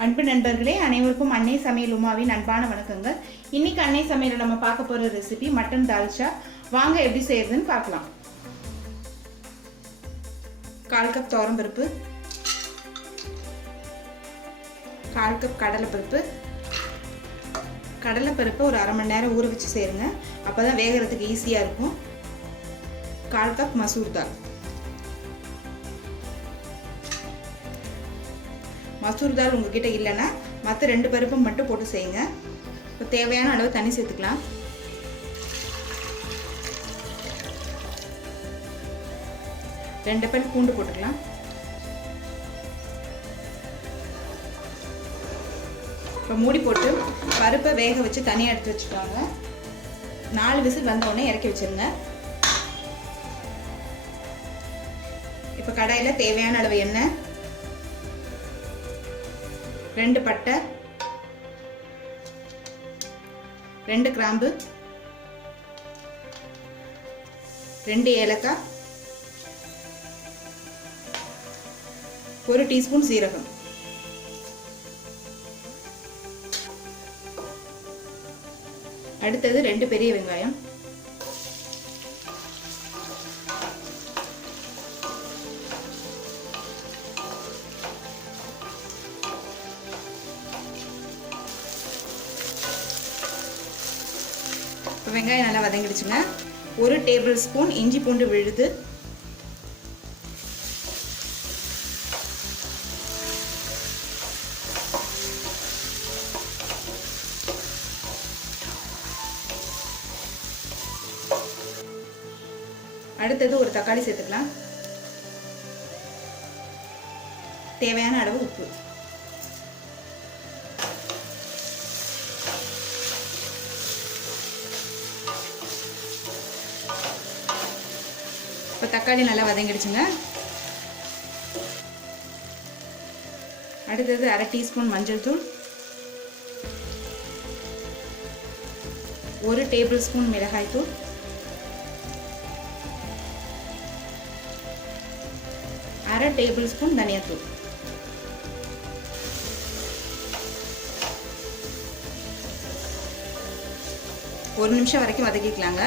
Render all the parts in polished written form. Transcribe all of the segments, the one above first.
அன்பு நண்பர்களே, அனைவருக்கும் அன்னை சமையல் உமாவின் அன்பான வணக்கங்கள். இன்னைக்கு அன்னை சமையல் நம்ம பார்க்க போற ரெசிபி மட்டன் தால்ச்சா. வாங்க எப்படி செய்யறதுன்னு பார்க்கலாம். 1/4 கப் துவரம்பருப்பு, 1/4 கப் கடலைப்பருப்பு. கடலைப்பருப்பை ஒரு அரை மணி நேரம் ஊற வச்சு சேருங்க, அப்போதான் வேகிறதுக்கு ஈஸியாக இருக்கும். 1/4 கப் மசூர் தால். மசூர் தால் உங்ககிட்ட இல்லைன்னா மற்ற 2 பருப்பும் மட்டும் போட்டு செய்யுங்க. இப்போ தேவையான அளவு தண்ணி சேர்த்துக்கலாம். ரெண்டு பல் பூண்டு போட்டுக்கலாம். இப்போ மூடி போட்டு பருப்பை வேக வச்சு தனியாக எடுத்து வச்சுக்கோங்க. 4 விசில் வந்தோடனே இறக்கி வச்சிருங்க. இப்போ கடாயில் தேவையான அளவு எண்ணெய், 2 பட்டை, 2 கிராம்பு, 2 ஏலக்காய், 1 டீஸ்பூன் சீரகம். அடுத்தது 2 பெரிய வெங்காயம், வெங்காயம் நல்லா வதங்கிடுச்சுங்க. 1 டேபிள் ஸ்பூன் இஞ்சி பூண்டு விழுது, அடுத்தது 1 தக்காளி சேர்த்துக்கலாம். தேவையான அளவு உப்பு. இப்போ தக்காளி நல்லா வதங்கிடுச்சுங்க. அடுத்தது 1/2 டீஸ்பூன் மஞ்சள் தூள், 1 டேபிள் ஸ்பூன் மிளகாய் தூள், 1/2 டேபிள் ஸ்பூன் தனியாத்தூள். ஒரு நிமிஷம் வரைக்கும் வதக்கிக்கலாங்க.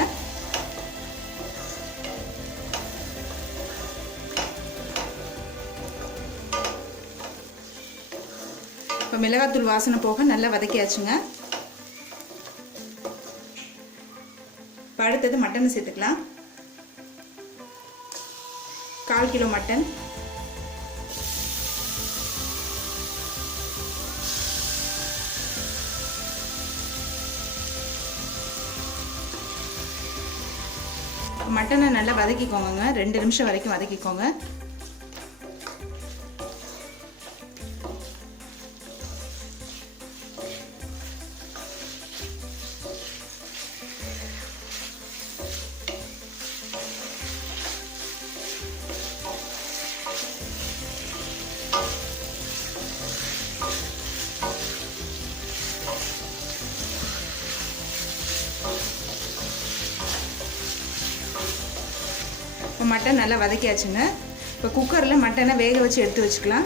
இப்போ மிளகாத்தூள் வாசனை போக நல்லா வதக்கியாச்சுங்க. இப்போ அடுத்தது மட்டன் சேர்த்துக்கலாம். 1/4 கிலோ மட்டன், மட்டனை நல்லா வதக்கிக்கோங்க. 2 நிமிஷம் வரைக்கும் வதக்கிக்கோங்க. இப்போ மட்டன் நல்லா வதக்கியாச்சுங்க. இப்போ குக்கரில் மட்டனை வேக வச்சு எடுத்து வச்சுக்கலாம்.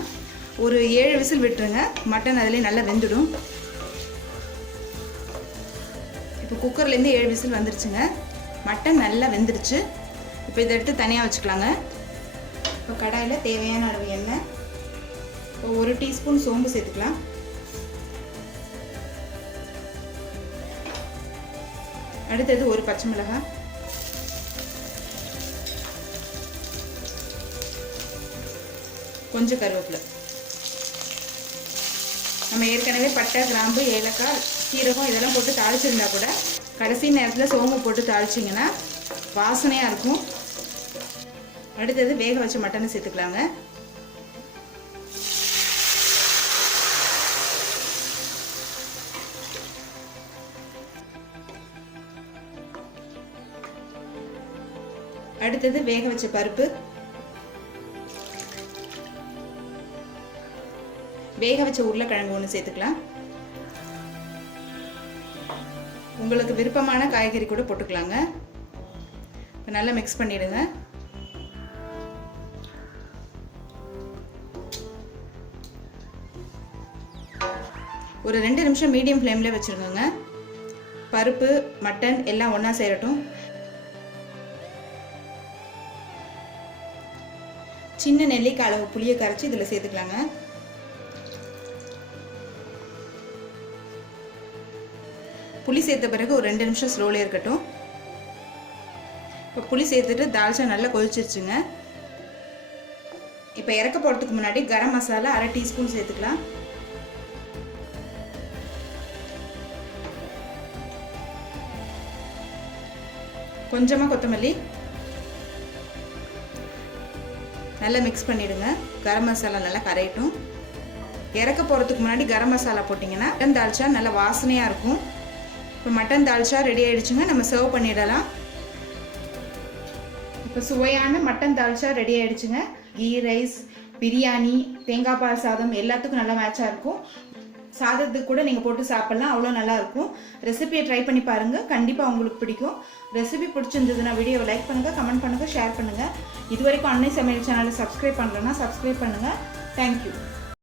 ஒரு 7 விசில் விட்டுருங்க, மட்டன் அதிலே நல்லா வெந்துடும். இப்போ குக்கர்லேருந்து 7 விசில் வந்துருச்சுங்க. மட்டன் நல்லா வெந்துருச்சு. இப்போ இதை எடுத்து தனியாக வச்சுக்கலாங்க. இப்போ கடாயில் தேவையான அளவு எண்ணெய், இப்போ 1 டீஸ்பூன் சோம்பு சேர்த்துக்கலாம். அடுத்தது 1 பச்சை மிளகாய், கொஞ்சம் கருவேப்பிலை. நம்ம ஏற்கனவே பட்டை, கிராம்பு, ஏலக்காய், சீரகம் இதெல்லாம் போட்டு தாளிச்சிருந்தா கூட கடைசி நேரத்தில் சோம்பு போட்டு தாளிச்சிங்கன்னா வாசனையாக இருக்கும். அடுத்தது வேக வச்ச மட்டனை சேர்த்துக்கலாங்க. அடுத்தது வேக வச்ச பருப்பு, வேக வச்ச உருளைக்கிழங்கு 1 சேர்த்துக்கலாம். உங்களுக்கு விருப்பமான காய்கறி கூட போட்டுக்கலாங்க. நல்லா மிக்ஸ் பண்ணிடுங்க. ஒரு 2 நிமிஷம் மீடியம் ஃப்ளேமில் வச்சுருங்க. பருப்பு மட்டன் எல்லாம் ஒன்றா சேரட்டும். சின்ன நெல்லிக்காய் அளவு புளியை கரைச்சி இதில் சேர்த்துக்கலாங்க. புளி சேர்த்த பிறகு ஒரு 2 நிமிஷம் ஸ்லோவில் இருக்கட்டும். இப்போ புளி சேர்த்துட்டு தால்ச்சா நல்லா கொதிச்சிருச்சுங்க. இப்போ இறக்க போகிறதுக்கு முன்னாடி கரம் மசாலா 1/2 டீஸ்பூன் சேர்த்துக்கலாம். கொஞ்சமாக கொத்தமல்லி நல்லா மிக்ஸ் பண்ணிவிடுங்க. கரம் மசாலா நல்லா கரையட்டும். இறக்க போகிறதுக்கு முன்னாடி கரம் மசாலா போட்டிங்கன்னா மட்டன் தால்ச்சா நல்லா வாசனையாக இருக்கும். இப்போ மட்டன் தால்ச்சா ரெடி ஆகிடுச்சுங்க. நம்ம சர்வ் பண்ணிடலாம். இப்போ சுவையான மட்டன் தால்ச்சா ரெடி ஆகிடுச்சுங்க. கீ ரைஸ், பிரியாணி, தேங்காய் பால் சாதம் எல்லாத்துக்கும் நல்லா மேட்சாக இருக்கும். சாதத்துக்கு கூட நீங்கள் போட்டு சாப்பிட்லாம், அவ்வளோ நல்லாயிருக்கும். ரெசிபியை ட்ரை பண்ணி பாருங்கள், கண்டிப்பாக உங்களுக்கு பிடிக்கும். ரெசிபி பிடிச்சிருந்ததுன்னா வீடியோவை லைக் பண்ணுங்கள், கமெண்ட் பண்ணுங்கள், ஷேர் பண்ணுங்கள். இது வரைக்கும் அன்னை சமையல் சேனலை சப்ஸ்கிரைப் பண்ணலன்னா சப்ஸ்கிரைப் பண்ணுங்கள். தேங்க்யூ.